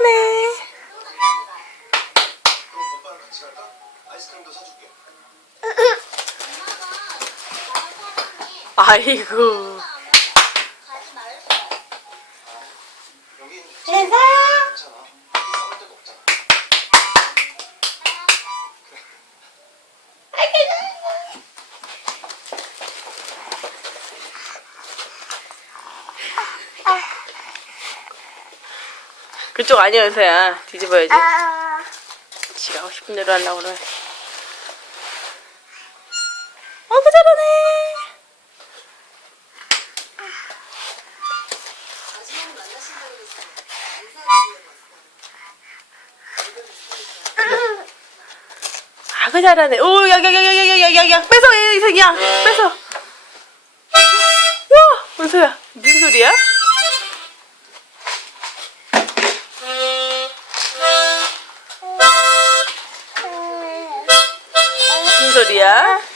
착하네. 아이고. 괜찮아? 아. 그쪽 아니야, 은서야. 뒤집어야지. 아, 지가 하고 싶은 대로 하려고 그래. 어구, 잘하네. 아 그 잘하네. 오, 야, 야, 야, 야, 야, 야, 야, 야, 야, 뺏어, 이 새끼야, 뺏어. 와, 은서야, 무슨 소리야? dia.